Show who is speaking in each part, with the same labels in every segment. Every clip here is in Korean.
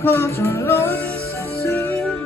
Speaker 1: 저절로 있었지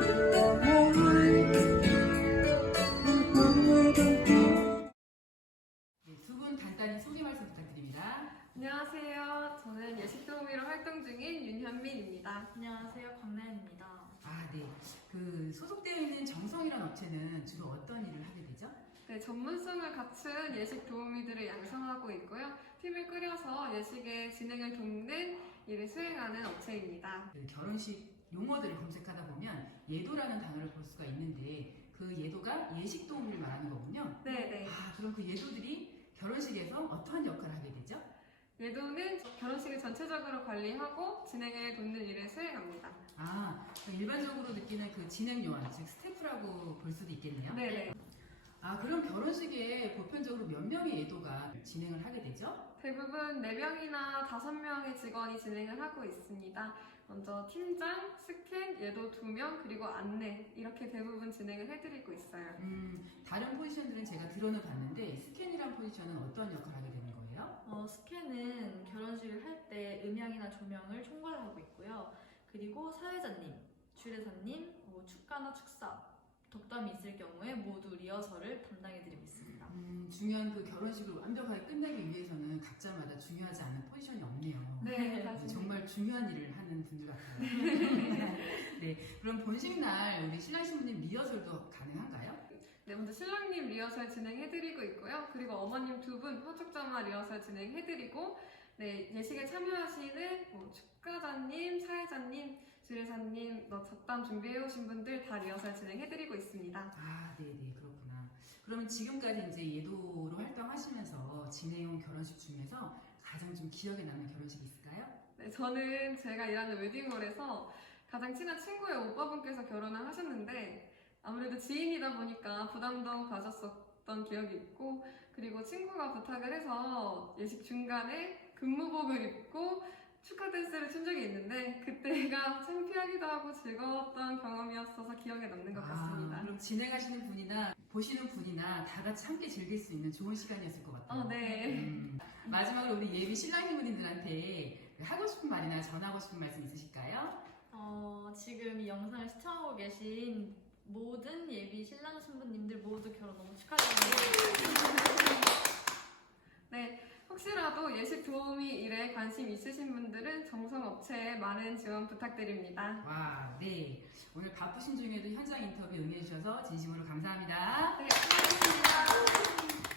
Speaker 2: 두 분 간단히 소개 말씀 부탁드립니다.
Speaker 3: 안녕하세요. 저는 예식도우미로 활동 중인 윤현민입니다.
Speaker 4: 안녕하세요, 광나연입니다.
Speaker 2: 아, 네. 그 소속되어 있는 정성이라는 업체는 주로 어떤 일을 하게 되죠?
Speaker 3: 네, 전문성을 갖춘 예식 도우미들을 양성하고 있고요. 팀을 꾸려서 예식의 진행을 돕는 일을 수행하는 업체입니다.
Speaker 2: 그 결혼식 용어들을 검색하다 보면 예도라는 단어를 볼 수가 있는데 그 예도가 예식 도우미를 말하는 거군요.
Speaker 3: 네네.
Speaker 2: 아, 그럼 그 예도들이 결혼식에서 어떠한 역할을 하게 되죠?
Speaker 3: 예도는 결혼식을 전체적으로 관리하고 진행을 돕는 일을 수행합니다.
Speaker 2: 아, 일반적으로 느끼는 그 진행 요원, 즉 스태프라고 볼 수도 있겠네요.
Speaker 3: 네네.
Speaker 2: 아, 그럼 결혼식에 보편적으로 몇 명의 예도가 진행을 하게 되죠?
Speaker 3: 대부분 4명이나 5명의 직원이 진행을 하고 있습니다. 먼저 팀장, 스캔, 예도 2명, 그리고 안내 이렇게 대부분 진행을 해드리고 있어요.
Speaker 2: 다른 포지션들은 제가 들어는 봤는데 스캔이란 포지션은 어떤 역할을 하게 되는 거예요?
Speaker 4: 스캔은 결혼식을 할 때 음향이나 조명을 총괄하고 있고요. 그리고 사회자님, 주례사님, 축가나 축사, 덕담이 있을 경우에 모두 리허설을 담당해드리고 있습니다.
Speaker 2: 중요한 그 결혼식을 완벽하게 끝내기 위해서는 각자마다 중요하지 않은 포지션이 없네요.
Speaker 3: 네,
Speaker 2: 정말 중요한 일을 하는 분들 같아요. 네, 그럼 본식 날 우리 신랑 신부님 리허설도 가능한가요?
Speaker 3: 네, 먼저 신랑님 리허설 진행해드리고 있고요. 그리고 어머님 2분 화촉자마 리허설 진행해드리고, 네, 예식에 참여하시는 축가자님, 사회자님, 주례사님, 잡담 준비해오신 분들 다 리허설 진행해드리고 있습니다.
Speaker 2: 아, 네네, 그렇구나. 그러면 지금까지 이제 예도로 활동하시면서 진행해온 결혼식 중에서 가장 좀 기억에 남는 결혼식이 있을까요?
Speaker 3: 네, 저는 제가 일하는 웨딩홀에서 가장 친한 친구의 오빠분께서 결혼을 하셨는데 아무래도 지인이다 보니까 부담도 가졌었던 기억이 있고, 그리고 친구가 부탁을 해서 예식 중간에 근무복을 입고 축하 댄스를 춘 적이 있는데 그때가 창피하기도 하고 즐거웠던 경험이었어서 기억에 남는 것 같습니다.
Speaker 2: 그럼 진행하시는 분이나 보시는 분이나 다 같이 함께 즐길 수 있는 좋은 시간이었을 것 같아요.
Speaker 3: 네.
Speaker 2: 마지막으로 우리 예비 신랑 신부님들한테 하고 싶은 말이나 전하고 싶은 말씀 있으실까요?
Speaker 4: 지금 이 영상을 시청하고 계신 모든 예비 신랑 신부님들 모두 결혼 너무 축하드립니다.
Speaker 3: 네, 혹시라도 예식 도우미 일에 관심 있으신 분들은 정성업체에 많은 지원 부탁드립니다.
Speaker 2: 와, 네. 오늘 바쁘신 중에도 현장 인터뷰 응해주셔서 진심으로 감사합니다.
Speaker 3: 네, 수고하셨습니다.